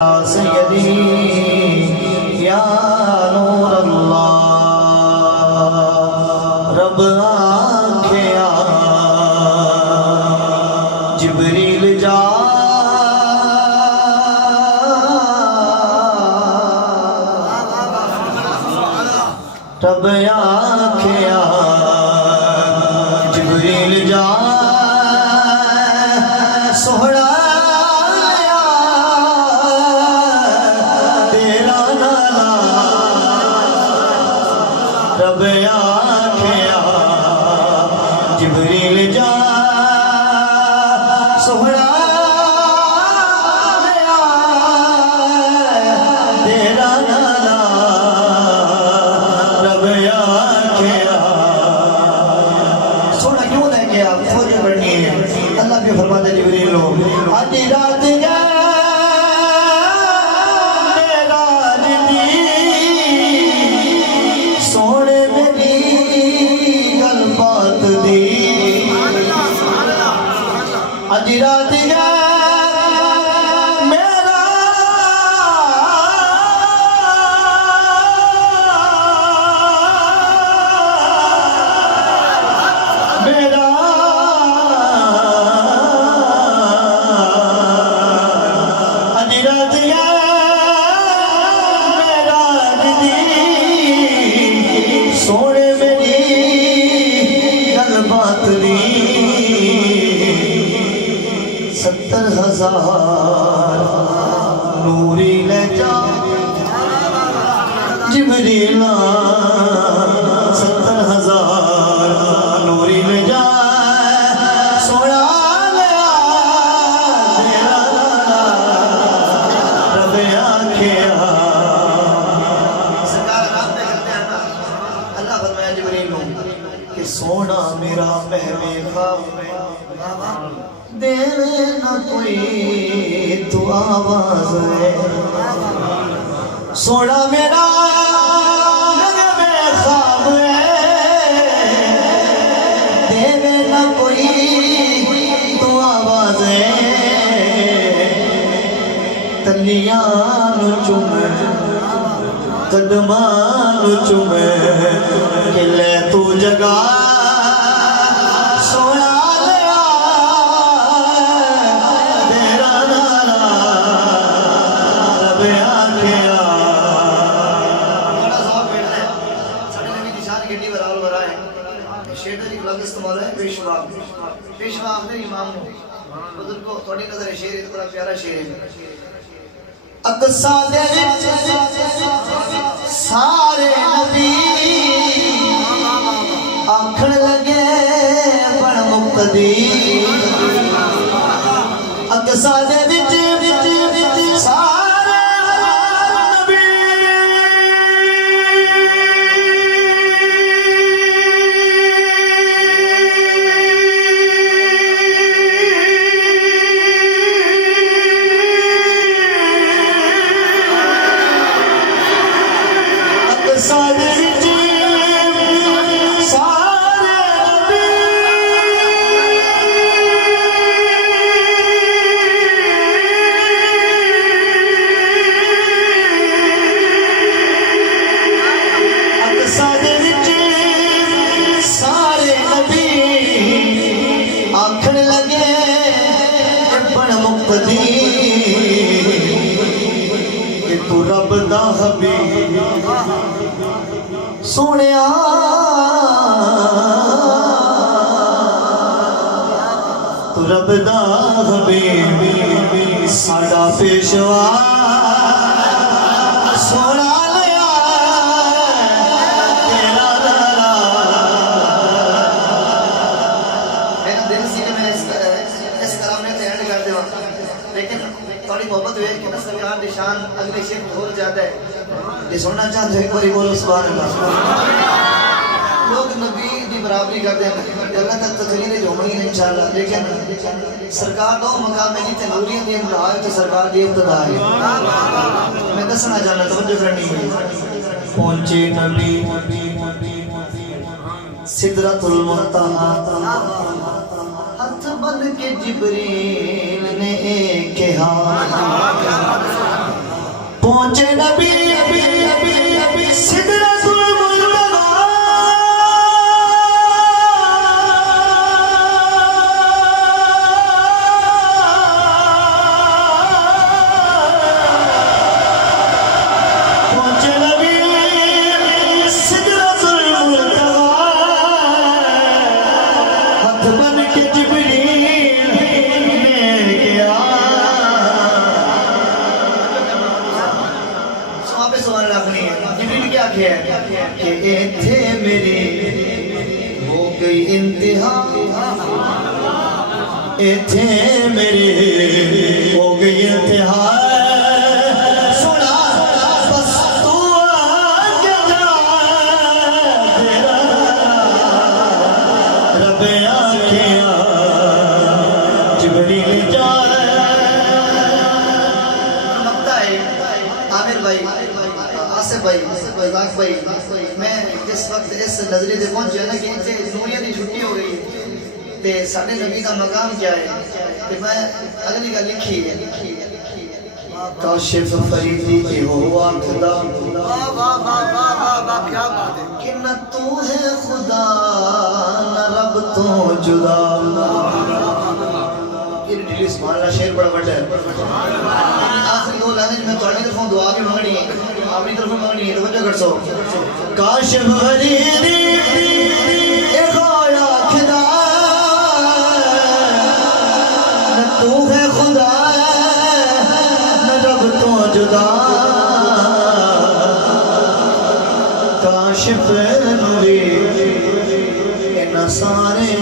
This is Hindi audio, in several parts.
सय्यदी या नूर अल्लाह रब आँखें जिब्रील जा रब आँखें जिब्रील जा सोहरा रब आँखें जिब्रील जा सोहरा तेरा नाला रब आँखें सोना क्यों ले गया फौज बढ़नी है अल्लाह भी फरमाते जिब्रील लो आधी रात अज रात मेरा मेरा अज रात मेरा दीदी सोने मेरी गल बात दी 70,000 नूरी ले जा जिब्रील 70,000 नूरी ले जा सोया रब आँखें सरकार आराम पे करते हैं ना अल्लाह फरमाया जिब्रील कि सोना मेरा महमे ख्वाब देवे न कोई तू आवाज है सोना मेरा में ख्वाब है देवे न कोई तू आवाज है तलियां नु चुमे कदमां नु चुमे कि ले तू जगा सोना पेशवा आखिर इमाम बुजुर्ग को थोड़ी नजर शेर है बड़ा प्यारा शेर है अक्सा दे विच सारे नबी आखण लगे बड़ मुक्तदी अक्सा दे विच सारे नबी तू रब दा हबीब सोनिया तू रब दा हबीब साडा पेशवा सोना लिया तेरा नाला मेरा दिल सी कि मैं इस कलाम ने एंड कर देवा लेकिन थोड़ी मोहब्बत हुई कि ना सरकार की शान अगले शेर बहुत ज्यादा है ये सुनना चाहते हो एक बार बोलो सुभान अल्लाह लोग नबी की बराबरी करते हैं अल्लाह तक तकरीर जो होनी है इंशाल्लाह लेकिन सरकार दो मकाम में जितने नूरियत दी इंतहा है तो सरकार दी इब्तिदा है मैं दसना चाहना तवज्जो करनी है पहुंचे नबी सिदरतुल मुंतहा हाथ बन के जिब्रील ने कहा पहुंचे नबी सिदरतुल मुंतहा पहुंचे नबी सिदरतुल मुंतहा हाथ बन के जिब्रील ने गया पे सवाल रखनी है। जिब्रील क्या किया कि थे मेरी हो गई इंतहा, थे मेरे हो गई इंतहा। सुना बस तू आके जा तेरा रब आखिया जिब्रील जा आमिर भाई, आसिफ भाई, रज़ाक भाई, मैं जिस वक्त इस नजरे से पहुंचा ना कि इतने नूरियत की छुट्टी हो गई ते साडे नबी का मकाम क्या है ते मैं अगली गल लिखी है काशिफ फरीदी की हो आखदा वाह वाह वाह वाह वाह क्या बात है कि न तू है खुदा न रब तो जुदा। माला शेर बड़ा बड़ा है। आखिरी दो लाइन में तुम्हारी तरफों दुआ भी मांगनी है, अपनी तरफों मांगनी है, तो वजह कर सो काशिफ फरीदी ए खोया खुदा न तू है खुदा न रब तो जुदा। काशिफ नूरी इन सारे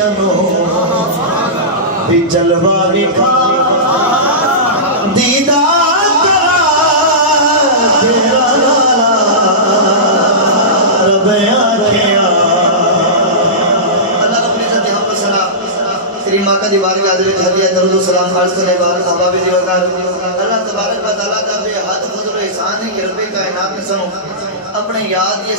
अनो भी जलवा दिखा दीदार करा तेरा लाला रब आखिया। अल्लाह रब्बुल इज्जत हम पर सलाम तेरी मां का दीवार के आदर में हदिया दरूद सलाम अर्ज करने वाले अहबाब दीवार अल्लाह तबारक व तआला का बेहद फजल व एहसान है कि रब्बे कायनात ने सनो अपने याद ये